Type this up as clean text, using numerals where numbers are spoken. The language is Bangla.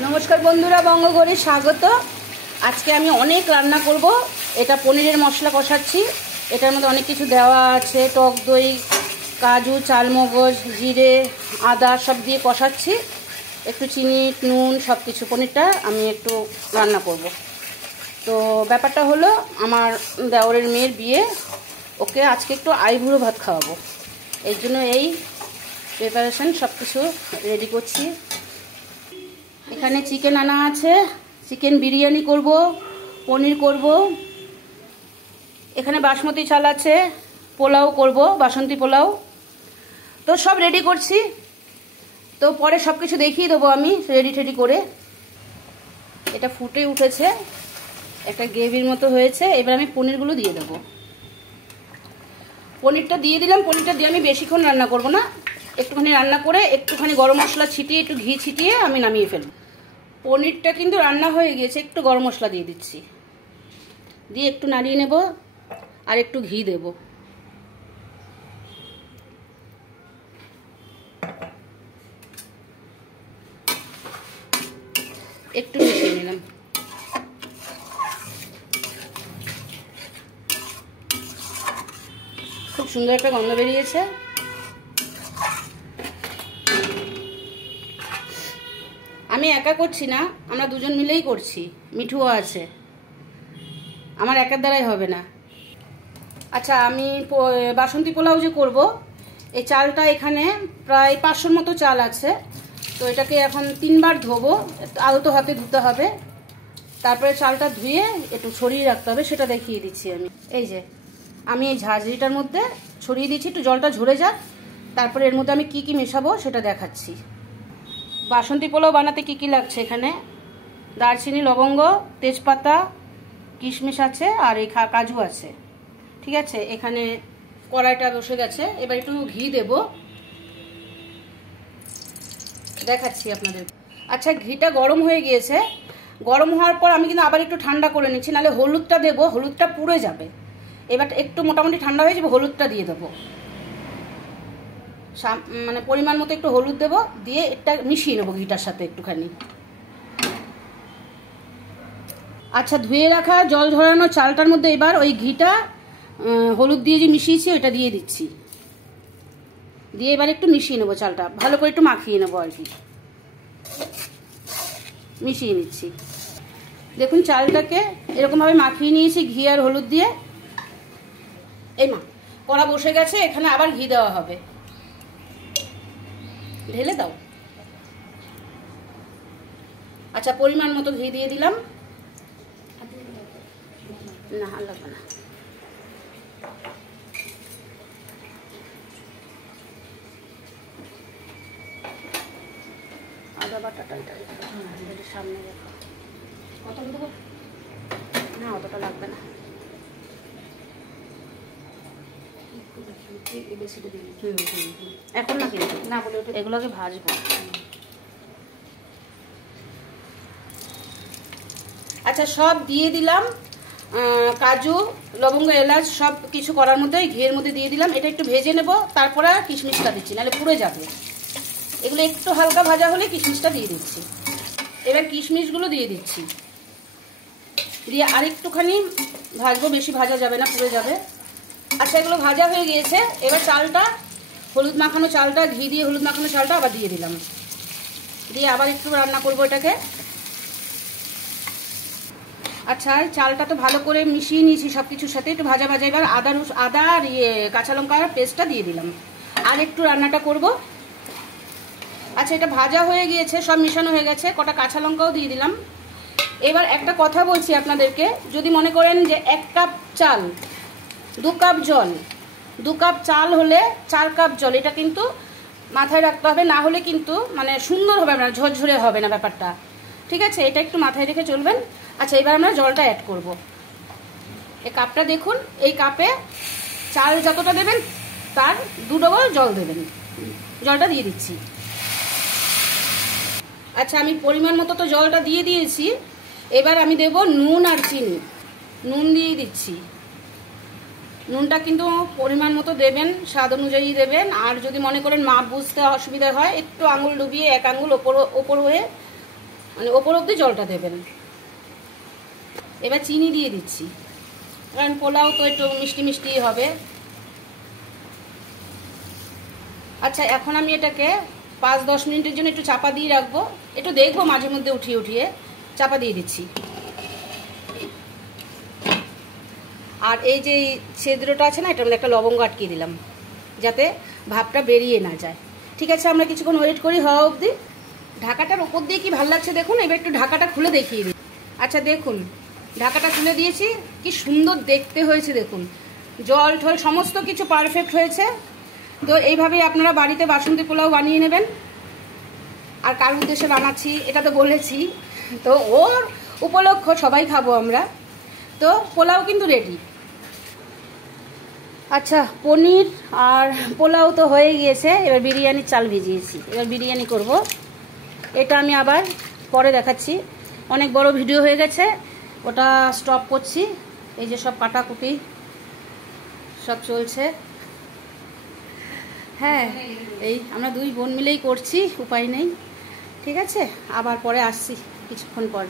नमस्कार बंधुरा बंगघरे स्वागत। आज के आमी अनेक रान्ना करब। एटा पनीरेर मशला कषाচ্ছি। एटार मধ্যে अनेक किछु देওয়া আছে, टक दई, काजू, चालमगज, जिरे, आदा सब दिए कषाচ্ছি। একটু চিনি, নুন সব কিছু পনিরটা আমি একটু রান্না করব। তো ব্যাপারটা হলো আমার দেওরের মেয়ের বিয়ে, ওকে আজকে একটু আইবুড়ো ভাত খাওয়াবো। এর জন্য এই প্রিপারেশন সব কিছু রেডি করছি। এখানে চিকেন আনা আছে, চিকেন বিরিয়ানি করব, পনির করব। এখানে বাসমতি চাল আছে, পোলাও করব, বাসন্তী পোলাও। তো সব রেডি করছি। তো পরে সব কিছু দেখিয়ে দেবো আমি রেডি টেডি করে। এটা ফুটে উঠেছে, একটা গ্রেভির মতো হয়েছে। এবার আমি পনিরগুলো দিয়ে দেবো। পনিরটা দিয়ে দিলাম। পনিরটা দিয়ে আমি বেশিক্ষণ রান্না করব না, একটুখানি রান্না করে একটুখানি গরম মশলা ছিটিয়ে একটু ঘি ছিটিয়ে আমি নামিয়ে ফেলব। পনিরটা কিন্তু রান্না হয়ে গিয়েছে, একটু গরম মশলা দিয়ে দিচ্ছি, দিয়ে একটু নাড়িয়ে নেব আর একটু ঘি দেব। একটু মিশিয়ে নিলাম। খুব সুন্দর একটা গন্ধ বেরিয়েছে। আমি একা করছি না, আমরা দুজন মিলেই করছি, মিঠুও আছে, আমার একার দ্বারাই হবে না। আচ্ছা, আমি বাসন্তী পোলাও যে করব, এই চালটা এখানে প্রায় 500 মতো চাল আছে। তো এটাকে এখন 3 বার ধোবো, আলতো হাতে ধুতে হবে। তারপরে চালটা ধুয়ে একটু ছড়িয়ে রাখতে হবে, সেটা দেখিয়ে দিচ্ছি আমি। এই যে আমি এই ঝাঁঝরিটার মধ্যে ছড়িয়ে দিচ্ছি, একটু জলটা ঝরে যাক, তারপরে এর মধ্যে আমি কি কি মেশাবো সেটা দেখাচ্ছি। বাসন্তী পোলাও বানাতে কি কি লাগছে, এখানে দারচিনি, লবঙ্গ, তেজপাতা, কিশমিশ আছে আর এই কাজু আছে। ঠিক আছে, এখানে কড়াইটা বসে গেছে। এবার একটু ঘি দেব, দেখাচ্ছি আপনাদের। আচ্ছা, ঘিটা গরম হয়ে গিয়েছে। গরম হওয়ার পর আমি কিন্তু আবার একটু ঠান্ডা করে নিচ্ছি, নাহলে হলুদটা দেবো, হলুদটা পুড়ে যাবে। এবার একটু মোটামুটি ঠান্ডা হয়ে যাবে, হলুদটা দিয়ে দেবো, মানে পরিমাণ মতো একটু হলুদ দেবো, দিয়ে এটা মিশিয়ে নেবো ঘিটার সাথে একটুখানি। আচ্ছা, ধুয়ে রাখা জল ঝরানো চালটার মধ্যে এবার ওই ঘিটা হলুদ দিয়ে যে মিশিয়েছি ওইটা দিয়ে দিচ্ছি, দিয়ে এবার একটু মিশিয়ে নেবো, চালটা ভালো করে একটু মাখিয়ে নেবো আর কি, মিশিয়ে নিচ্ছি। দেখুন চালটাকে এরকমভাবে মাখিয়ে নিয়েছি ঘি আর হলুদ দিয়ে। এই মা, কড়া বসে গেছে, এখানে আবার ঘি দেওয়া হবে, ঢেলে দাও। আচ্ছা, পরিমাণ মতো ঘি দিয়ে দিলাম। না, লাগবে না। আদা বাটাটা সামনে দেখো, কত দেবো? না, অতটা লাগবে না। এখন না কিন্তু না, বলে এগুলোকে ভাজবো। আচ্ছা, সব দিয়ে দিলাম, কাজু, লবঙ্গ, এলাচ সব কিছু করার মধ্যে ঘিয়ের মধ্যে দিয়ে দিলাম। এটা একটু ভেজে নেব, তারপরে কিশমিশটা দিচ্ছি, নাহলে পুড়ে যাবে। এগুলো একটু হালকা ভাজা হলে কিশমিশটা দিয়ে দিচ্ছি। এবার কিশমিশগুলো দিয়ে দিচ্ছি, দিয়ে আরেকটুখানি ভাজবো, বেশি ভাজা যাবে না, পুড়ে যাবে। আচ্ছা, এগুলো ভাজা হয়ে গিয়েছে। এবার চালটা, হলুদ মাখানো চালটা, ঘি দিয়ে হলুদ মাখানো চালটা আবার দিয়ে দিলাম, দিয়ে আবার একটু রান্না করবো এটাকে। আচ্ছা, চালটা তো ভালো করে মিশিয়ে নিয়েছি সব কিছুর সাথে, একটু ভাজা ভাজা। এবার আদা আর কাঁচা লঙ্কার পেস্টটা দিয়ে দিলাম, আর একটু রান্নাটা করব। আচ্ছা, এটা ভাজা হয়ে গিয়েছে, সব মিশানো হয়ে গেছে, কটা কাঁচা লঙ্কাও দিয়ে দিলাম। এবার একটা কথা বলছি আপনাদেরকে, যদি মনে করেন যে 1 কাপ চাল 2 কাপ জল, 2 কাপ চাল হলে 4 কাপ জল, এটা কিন্তু মাথায় রাখতে হবে, না হলে কিন্তু মানে সুন্দর হবে না, ঝরঝরে হবে না ব্যাপারটা। ঠিক আছে, এটা একটু মাথায় রেখে চলবেন। আচ্ছা, এবার আমরা জলটা অ্যাড করব। এই কাপটা দেখুন, এই কাপে চাল যতটা দেবেন তার 2 ডবল জল দেবেন। জলটা দিয়ে দিচ্ছি। আচ্ছা, আমি পরিমাণ মতো তো জলটা দিয়ে দিয়েছি। এবার আমি দেব নুন আর চিনি, নুন দিয়ে দিচ্ছি। নুনটা কিন্তু পরিমাণ মতো দেবেন, স্বাদ অনুযায়ী দেবেন। আর যদি মনে করেন মাপ বুঝতে অসুবিধা হয়, একটু আঙুল ডুবিয়ে এক আঙুল ওপর হয়ে মানে ওপর অবধি জলটা দেবেন। এবার চিনি দিয়ে দিচ্ছি, কারণ পোলাও তো একটু মিষ্টি মিষ্টি হবে। আচ্ছা, এখন আমি এটাকে 5-10 মিনিটের জন্য একটু চাপা দিয়ে রাখবো। একটু দেখবো মাঝে মধ্যে উঠিয়ে উঠিয়ে, চাপা দিয়ে দিচ্ছি। আর এই যে ছিদ্রটা আছে না, এটার মধ্যে একটা লবঙ্গ আটকিয়ে দিলাম, যাতে ভাপটা বেরিয়ে না যায়। ঠিক আছে, আমরা কিছুক্ষণ ওয়েট করি হওয়া অবধি। ঢাকাটার ওপর দিয়ে কি ভালো লাগছে দেখুন। এবার একটু ঢাকাটা খুলে দেখিয়ে দিই। আচ্ছা দেখুন, ঢাকাটা খুলে দিয়েছি, কি সুন্দর দেখতে হয়েছে দেখুন। জল ঠল সমস্ত কিছু পারফেক্ট হয়েছে। তো এইভাবেই আপনারা বাড়িতে বাসন্তী পোলাও বানিয়ে নেবেন। আর কার উদ্দেশ্যে বানাচ্ছি এটা তো বলেছি, তো ওর উপলক্ষ সবাই খাবো আমরা। তো পোলাও কিন্তু রেডি। আচ্ছা, পনির আর পোলাও তো হয়ে গিয়েছে। এবার বিরিয়ানির চাল ভিজিয়েছি, এবার বিরিয়ানি করব। এটা আমি আবার পরে দেখাচ্ছি, অনেক বড় ভিডিও হয়ে গেছে, ওটা স্টপ করছি। এই যে সব কাটাকুটি সব চলছে। হ্যাঁ, এই আমরা 2 বোন মিলেই করছি, উপায় নেই। ঠিক আছে, আবার পরে আসছি কিছুক্ষণ পর।